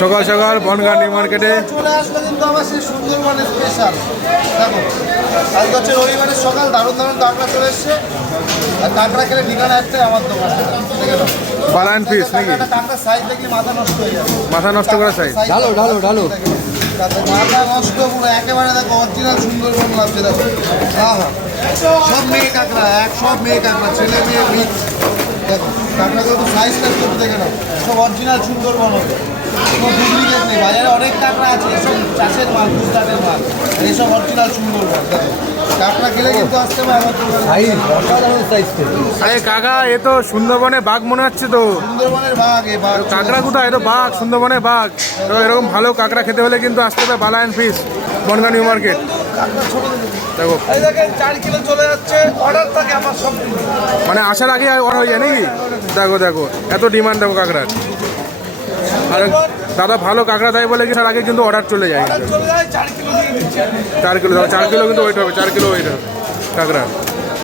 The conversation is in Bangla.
সকাল সকাল বনগাঁ নিউ মার্কেটে চলে আসলো কিন্তু আমার সেই সুন্দরবনের স্পেশাল। দেখো আজকে হচ্ছে রবিবারের সকাল, দারুণ দারুণ কাঁকড়া চলে এসছে। আর কাঁকড়া খেলে ঠিকানা একটাই আমার দোকান, দেখে নাও। বালায়ন পিস নাকি? কাঁকড়ার সাইজ দেখি মাথা নষ্ট হয়ে যাবে, মাথা নষ্ট করা সাইজ। ঢালো ঢালো ঢালো, মাথা নষ্ট পুরো একেবারে। দেখো অরিজিনাল সুন্দরবন লাগছে, দেখো। হ্যাঁ হ্যাঁ, সব মেয়ে কাঁকড়া, সব মেয়ে কাঁকড়া, ছেলে মেয়ে মিক্স। দেখো কাঁকড়াগুলো তো সাইজটা একটু দেখে নাও, সব অরিজিনাল সুন্দরবন হবে, কোনো ডুপ্লিকেট নেই। বাজারে অনেক কাঁকড়া আছে, এসব চাষের মাল, গুজরাটের মাল, এইসব অরিজিনাল সুন্দরবন। দেখো কাঁকড়া খেলে কিন্তু আসতে হবে আমার আরে কাকা, এ তো সুন্দরবনে বাঘ মনে হচ্ছে তো। সুন্দরবনের বাঘ, এ বাঘ। কাঁকড়া কোথায়? এ তো বাঘ, সুন্দরবনে বাঘ। তো এরকম ভালো কাঁকড়া খেতে হলে কিন্তু আসতে হবে বালায়ন ফিশ, বনগাঁ নিউ মার্কেট। কাঁকড়া ছোট দেখো, এই দেখেন 4 কিলো চলে যাচ্ছে, অর্ডার থাকে আমার সব। মানে আসার আগে অর্ডার হয়ে যায় নাকি? দেখো দেখো, এত ডিমান্ড দেখো কাঁকড়ার। আর দাদা ভালো কাঁকড়া দেয় বলে কি তার আগে কিন্তু অর্ডার চলে যায়। চলে যায় 4 কিলো দিয়ে দিচ্ছে। 4 কিলো, দেখো 4 কিলো কিন্তু ওয়েট হবে, 4 কিলো ওয়েট হবে কাঁকড়া।